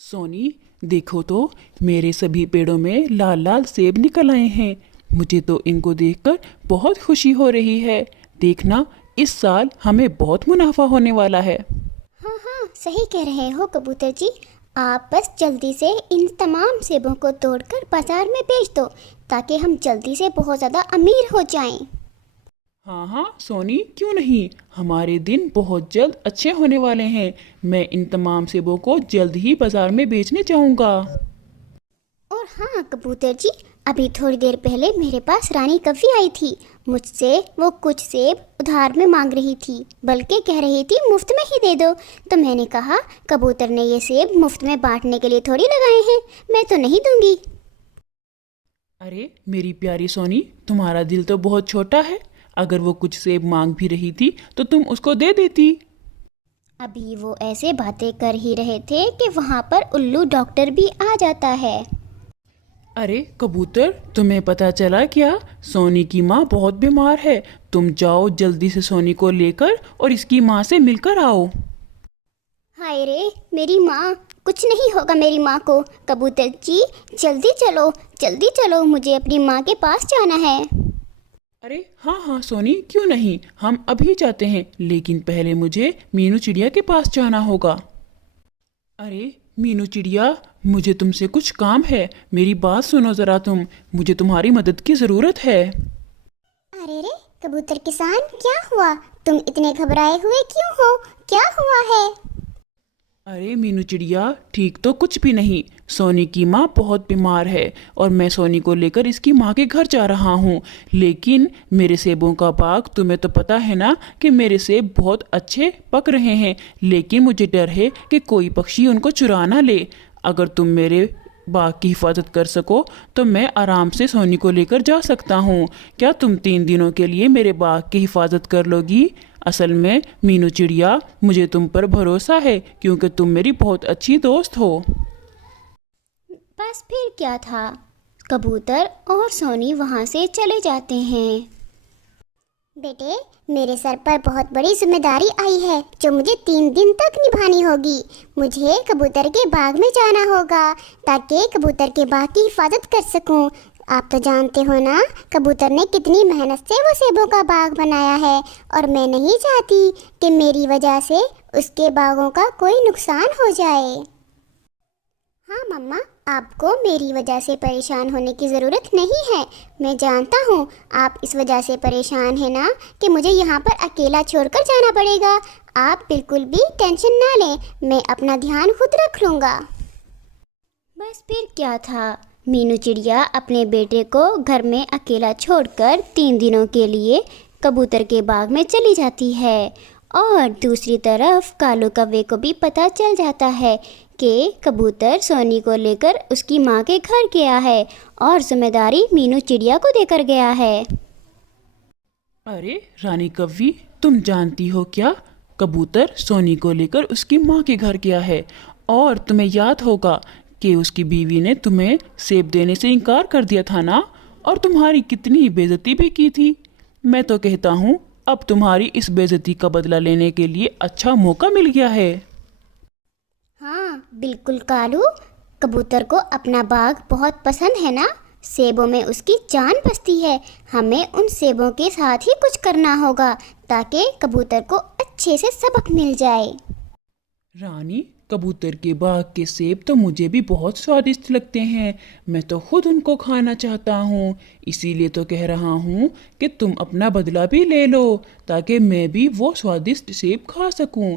सोनी, देखो तो मेरे सभी पेड़ों में लाल लाल सेब निकल आए हैं। मुझे तो इनको देखकर बहुत खुशी हो रही है। देखना, इस साल हमें बहुत मुनाफा होने वाला है। हाँ हाँ, सही कह रहे हो कबूतर जी। आप बस जल्दी से इन तमाम सेबों को तोड़कर बाजार में बेच दो ताकि हम जल्दी से बहुत ज़्यादा अमीर हो जाएं। हाँ हाँ सोनी, क्यों नहीं। हमारे दिन बहुत जल्द अच्छे होने वाले हैं। मैं इन तमाम सेबों को जल्द ही बाजार में बेचने जाऊंगा। और हाँ कबूतर जी, अभी थोड़ी देर पहले मेरे पास रानी कव्वी आई थी। मुझसे वो कुछ सेब उधार में मांग रही थी, बल्कि कह रही थी मुफ्त में ही दे दो। तो मैंने कहा कबूतर ने ये सेब मुफ्त में बांटने के लिए थोड़ी लगाए हैं, मैं तो नहीं दूंगी। अरे मेरी प्यारी सोनी, तुम्हारा दिल तो बहुत छोटा है। अगर वो कुछ सेब मांग भी रही थी तो तुम उसको दे देती। अभी वो ऐसे बातें कर ही रहे थे कि वहाँ पर उल्लू डॉक्टर भी आ जाता है। अरे कबूतर, तुम्हें पता चला क्या? सोनी की माँ बहुत बीमार है। तुम जाओ जल्दी से सोनी को लेकर और इसकी माँ से मिलकर आओ। हाय रे, मेरी माँ! कुछ नहीं होगा मेरी माँ को। कबूतर जी, जल्दी चलो, मुझे अपनी माँ के पास जाना है। अरे हाँ हाँ सोनी, क्यों नहीं, हम अभी जाते हैं। लेकिन पहले मुझे मीनू चिड़िया के पास जाना होगा। अरे मीनू चिड़िया, मुझे तुमसे कुछ काम है। मेरी बात सुनो ज़रा तुम। मुझे तुम्हारी मदद की ज़रूरत है। अरे रे कबूतर किसान, क्या हुआ? तुम इतने घबराए हुए क्यों हो? क्या हुआ है? अरे मीनू चिड़िया, ठीक तो कुछ भी नहीं। सोनी की माँ बहुत बीमार है और मैं सोनी को लेकर इसकी माँ के घर जा रहा हूँ। लेकिन मेरे सेबों का बाग, तुम्हें तो पता है ना कि मेरे सेब बहुत अच्छे पक रहे हैं। लेकिन मुझे डर है कि कोई पक्षी उनको चुरा ना ले। अगर तुम मेरे बाग की हिफाजत कर सको तो मैं आराम से सोनी को लेकर जा सकता हूँ। क्या तुम 3 दिनों के लिए मेरे बाग की हिफाजत कर लोगी? असल में मीनू चिड़िया, मुझे तुम पर भरोसा है क्योंकि तुम मेरी बहुत अच्छी दोस्त हो। बस फिर क्या था, कबूतर और सोनी वहाँ से चले जाते हैं। बेटे, मेरे सर पर बहुत बड़ी जिम्मेदारी आई है जो मुझे 3 दिन तक निभानी होगी। मुझे कबूतर के बाग में जाना होगा ताकि कबूतर के बाग की हिफाजत कर सकूं। आप तो जानते हो ना, कबूतर ने कितनी मेहनत से वो सेबों का बाग बनाया है और मैं नहीं चाहती कि मेरी वजह से उसके बागों का कोई नुकसान हो जाए। हाँ मम्मा, आपको मेरी वजह से परेशान होने की ज़रूरत नहीं है। मैं जानता हूँ आप इस वजह से परेशान हैं ना कि मुझे यहाँ पर अकेला छोड़कर जाना पड़ेगा। आप बिल्कुल भी टेंशन ना लें, मैं अपना ध्यान खुद रख लूँगा। बस फिर क्या था, मीनू चिड़िया अपने बेटे को घर में अकेला छोड़कर 3 दिनों के लिए कबूतर के बाग में चली जाती है। और दूसरी तरफ कालू कौवे को भी पता चल जाता है कि कबूतर सोनी को लेकर उसकी माँ के घर गया है और जिम्मेदारी मीनू चिड़िया को देकर गया है। अरे रानी कव्वी, तुम जानती हो क्या? कबूतर सोनी को लेकर उसकी माँ के घर गया है। और तुम्हें याद होगा कि उसकी बीवी ने तुम्हें सेब देने से इनकार कर दिया था ना, और तुम्हारी कितनी बेइज्जती भी की थी। मैं तो कहता हूँ अब तुम्हारी इस बेइज्जती का बदला लेने के लिए अच्छा मौका मिल गया है। हाँ बिल्कुल कालू, कबूतर को अपना बाग बहुत पसंद है ना। सेबों में उसकी जान बसती है। हमें उन सेबों के साथ ही कुछ करना होगा ताकि कबूतर को अच्छे से सबक मिल जाए। रानी, कबूतर के बाग के सेब तो मुझे भी बहुत स्वादिष्ट लगते हैं। मैं तो खुद उनको खाना चाहता हूँ। इसीलिए तो कह रहा हूँ कि तुम अपना बदला भी ले लो ताकि मैं भी वो स्वादिष्ट सेब खा सकूँ।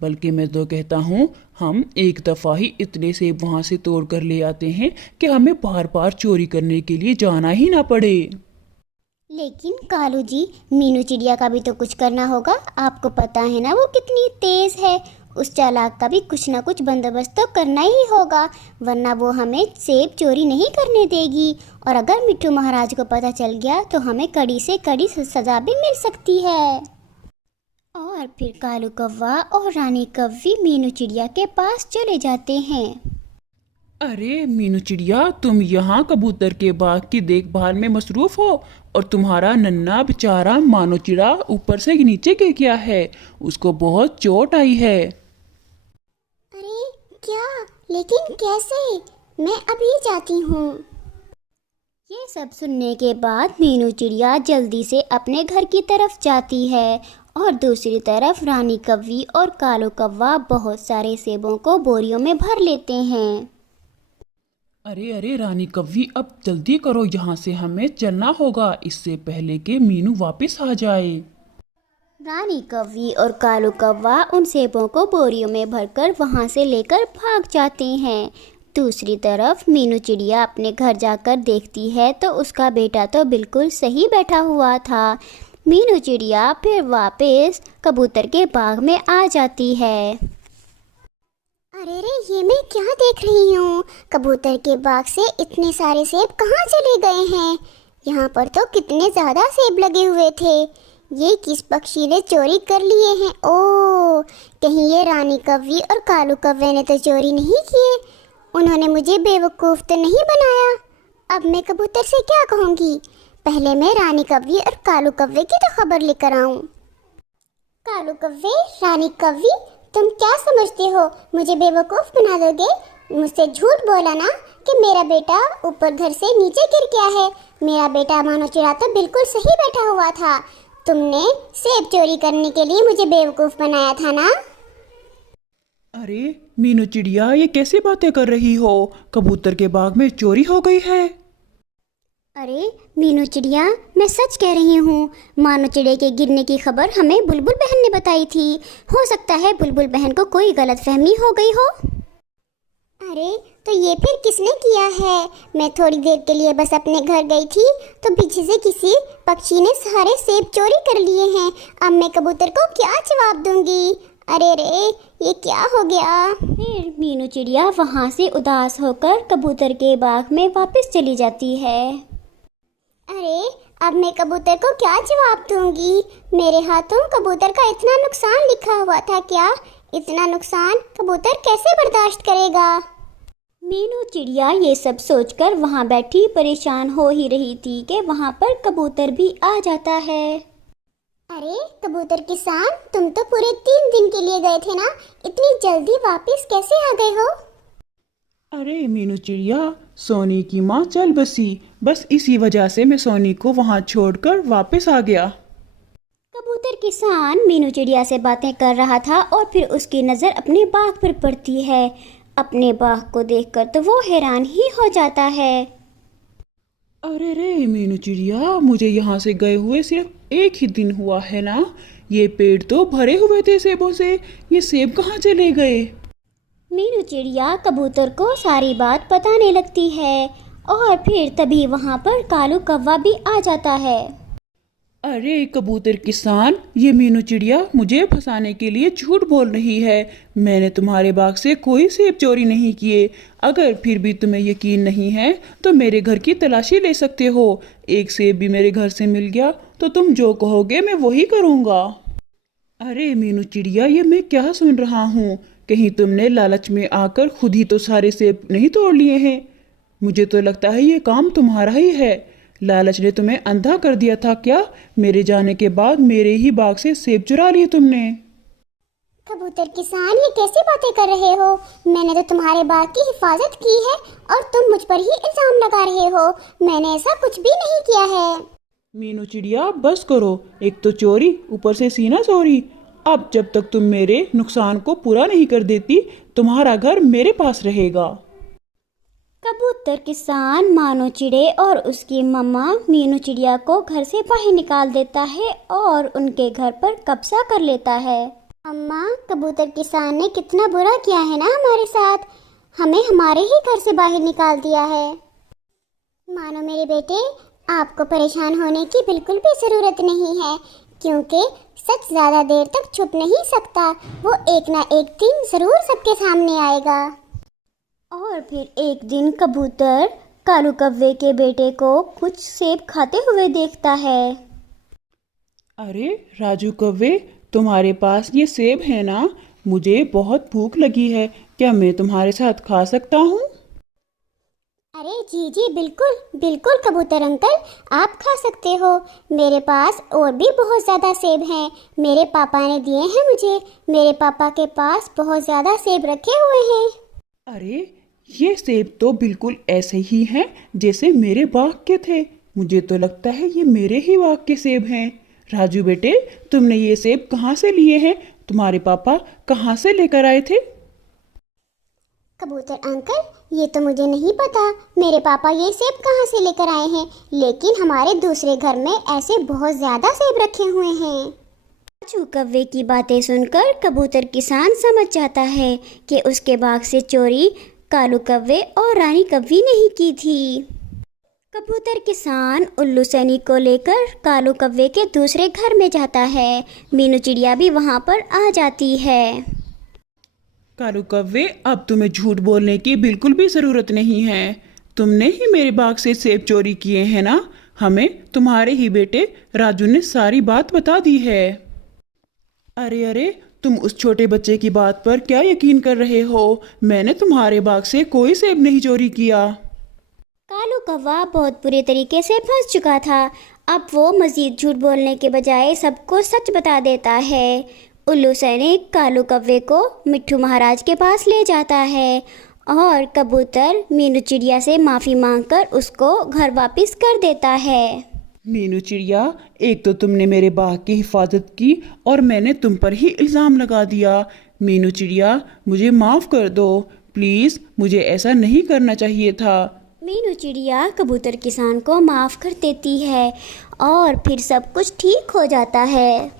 बल्कि मैं तो कहता हूँ हम एक दफ़ा ही इतने सेब वहाँ से तोड़ कर ले आते हैं कि हमें बार बार चोरी करने के लिए जाना ही ना पड़े। लेकिन कालू जी, मीनू चिड़िया का भी तो कुछ करना होगा। आपको पता है ना वो कितनी तेज है। उस चालाक का भी कुछ ना कुछ बंदोबस्त तो करना ही होगा, वरना वो हमें सेब चोरी नहीं करने देगी। और अगर मिट्टू महाराज को पता चल गया तो हमें कड़ी से कड़ी सजा भी मिल सकती है। और फिर कालू कौवा और रानी कव्वी मीनू चिड़िया के पास चले जाते हैं। अरे मीनू चिड़िया, तुम यहाँ कबूतर के बाग की देखभाल में मसरूफ हो और तुम्हारा नन्हा बेचारा मानो चिड़ा ऊपर से नीचे गिर गया है। उसको बहुत चोट आई है। अरे क्या, लेकिन कैसे? मैं अभी जाती हूँ। ये सब सुनने के बाद मीनू चिड़िया जल्दी से अपने घर की तरफ जाती है और दूसरी तरफ रानी कव्वी और कालू कौवा बहुत सारे सेबों को बोरियों में भर लेते हैं। अरे अरे रानी कव्वी, अब जल्दी करो, यहाँ से हमें चलना होगा इससे पहले कि मीनू वापस आ जाए। रानी कव्वी और कालू कौवा उन सेबों को बोरियों में भरकर वहाँ से लेकर भाग जाते हैं। दूसरी तरफ मीनू चिड़िया अपने घर जाकर देखती है तो उसका बेटा तो बिल्कुल सही बैठा हुआ था। मीनू चिड़िया फिर वापस कबूतर के बाग में आ जाती है। अरे रे, ये मैं क्या देख रही हूँ? कबूतर के बाग से इतने सारे सेब कहाँ चले गए हैं? यहाँ पर तो कितने ज़्यादा सेब लगे हुए थे। ये किस पक्षी ने चोरी कर लिए हैं? ओह, कहीं ये रानी कव्वी और कालू कौवे ने तो चोरी नहीं किए? उन्होंने मुझे बेवकूफ़ तो नहीं बनाया? अब मैं कबूतर से क्या कहूँगी? पहले मैं रानी कव्वी और कालू कौवे की तो खबर लेकर आऊँ। कालू कौवे, रानी कव्वी, तुम क्या समझते हो? मुझे बेवकूफ़ बना दोगे? मुझसे झूठ बोला ना कि मेरा बेटा ऊपर घर से नीचे गिर गया है। मेरा बेटा मानो चिड़ा तो बिल्कुल सही बैठा हुआ था। तुमने सेब चोरी करने के लिए मुझे बेवकूफ़ बनाया था ना? अरे मीनू चिड़िया, ये कैसे बातें कर रही हो? कबूतर के बाग में चोरी हो गई है। अरे मीनू चिड़िया, मैं सच कह रही हूँ। मानो चिड़े के गिरने की खबर हमें बुलबुल बहन ने बताई थी। हो सकता है बुलबुल बहन को कोई गलतफहमी हो गई हो। अरे तो ये फिर किसने किया है? मैं थोड़ी देर के लिए बस अपने घर गई थी तो पीछे से किसी पक्षी ने सारे सेब चोरी कर लिए हैं। अब मैं कबूतर को क्या जवाब दूंगी? अरे रे, ये क्या हो गया? फिर मीनू चिड़िया वहाँ से उदास होकर कबूतर के बाग में वापस चली जाती है। अरे अब मैं कबूतर को क्या जवाब दूंगी? मेरे हाथों कबूतर का इतना नुकसान लिखा हुआ था। क्या इतना नुकसान कबूतर कैसे बर्दाश्त करेगा? मीनू चिड़िया ये सब सोचकर वहाँ बैठी परेशान हो ही रही थी कि वहाँ पर कबूतर भी आ जाता है। अरे कबूतर किसान, तुम तो पूरे 3 दिन के लिए गए थे ना? इतनी जल्दी वापस कैसे आ गए हो? अरे मीनू चिड़िया, सोनी की माँ चल बसी, बस इसी वजह से मैं सोनी को वहाँ छोड़कर वापस आ गया। कबूतर किसान मीनू चिड़िया से बातें कर रहा था और फिर उसकी नज़र अपने बाग पर पड़ती है। अपने बाग को देखकर तो वो हैरान ही हो जाता है। अरे रे मीनू चिड़िया, मुझे यहाँ से गए हुए सिर्फ एक ही दिन हुआ है ना? ये पेड़ तो भरे हुए थे सेबों से, ये सेब कहाँ चले गए? मीनू चिड़िया कबूतर को सारी बात बताने लगती है और फिर तभी वहाँ पर कालू कौवा भी आ जाता है। अरे कबूतर किसान, ये मीनू चिड़िया मुझे फंसाने के लिए झूठ बोल रही है। मैंने तुम्हारे बाग से कोई सेब चोरी नहीं किए। अगर फिर भी तुम्हें यकीन नहीं है तो मेरे घर की तलाशी ले सकते हो। एक सेब भी मेरे घर से मिल गया तो तुम जो कहोगे मैं वही करूँगा। अरे मीनू चिड़िया, ये मैं क्या सुन रहा हूँ? कहीं तुमने लालच में आकर खुद ही तो सारे सेब नहीं तोड़ लिए हैं? मुझे तो लगता है ये काम तुम्हारा ही है। लालच ने तुम्हें अंधा कर दिया था क्या? मेरे जाने के बाद मेरे ही बाग से सेब चुरा लिए तुमने। कबूतर किसान, ये कैसी बातें कर रहे हो? मैंने तो तुम्हारे बाग की हिफाजत की है और तुम मुझ पर ही इल्जाम लगा रहे हो। मैंने ऐसा कुछ भी नहीं किया है। मीनू चिड़िया बस करो, एक तो चोरी, ऊपर से सीना चोरी। अब जब तक तुम मेरे नुकसान को पूरा नहीं कर देती, तुम्हारा घर मेरे पास रहेगा। कबूतर किसान मानो चिड़े और उसकी मम्मा मीनू चिड़िया को घर से बाहर निकाल देता है और उनके घर पर कब्जा कर लेता है। अम्मा, कबूतर किसान ने कितना बुरा किया है ना हमारे साथ। हमें हमारे ही घर से बाहर निकाल दिया है। मानो मेरे बेटे, आपको परेशान होने की बिल्कुल भी ज़रूरत नहीं है, क्योंकि सच ज़्यादा देर तक छुप नहीं सकता। वो एक ना एक दिन ज़रूर सबके सामने आएगा। और फिर एक दिन कबूतर कालू कौवे के बेटे को कुछ सेब खाते हुए देखता है। अरे राजू कौवे, तुम्हारे पास ये सेब है ना? मुझे बहुत भूख लगी है, क्या मैं तुम्हारे साथ खा सकता हूँ? अरे जी जी, बिल्कुल बिल्कुल कबूतर अंकल, आप खा सकते हो। मेरे पास और भी बहुत ज़्यादा सेब हैं। मेरे पापा ने दिए हैं मुझे। मेरे पापा के पास बहुत ज़्यादा सेब रखे हुए हैं। अरे ये सेब तो बिल्कुल ऐसे ही हैं जैसे मेरे बाग के थे। मुझे तो लगता है ये मेरे ही बाग के सेब हैं। राजू बेटे, तुमने ये सेब कहाँ से लिए हैं? तुम्हारे पापा कहाँ से लेकर आए थे? कबूतर अंकल, ये तो मुझे नहीं पता मेरे पापा ये सेब कहाँ से लेकर आए हैं, लेकिन हमारे दूसरे घर में ऐसे बहुत ज़्यादा सेब रखे हुए हैं। राजू कौवे की बातें सुनकर कबूतर किसान समझ जाता है कि उसके बाग से चोरी कालू कौवे और रानी कौवी ने ही की थी। कबूतर किसान उल्लू सैनी को लेकर कालू कौवे के दूसरे घर में जाता है। मीनू चिड़िया भी वहाँ पर आ जाती है। कालू कव्वे, अब तुम्हें झूठ बोलने की बिल्कुल भी ज़रूरत नहीं है। तुमने ही मेरे बाग से सेब चोरी किए हैं ना? हमें तुम्हारे ही बेटे राजू ने सारी बात बता दी है। अरे अरे, तुम उस छोटे बच्चे की बात पर क्या यकीन कर रहे हो? मैंने तुम्हारे बाग से कोई सेब नहीं चोरी किया। कालू कौवा बहुत बुरे तरीके से फंस चुका था। अब वो मज़ीद झूठ बोलने के बजाय सबको सच बता देता है। उल्लू सैनिक कालू कौवे को मिट्ठू महाराज के पास ले जाता है और कबूतर मीनू चिड़िया से माफ़ी मांगकर उसको घर वापस कर देता है। मीनू चिड़िया, एक तो तुमने मेरे बाग की हिफाजत की और मैंने तुम पर ही इल्ज़ाम लगा दिया। मीनू चिड़िया, मुझे माफ़ कर दो प्लीज़, मुझे ऐसा नहीं करना चाहिए था। मीनू चिड़िया कबूतर किसान को माफ़ कर देती है और फिर सब कुछ ठीक हो जाता है।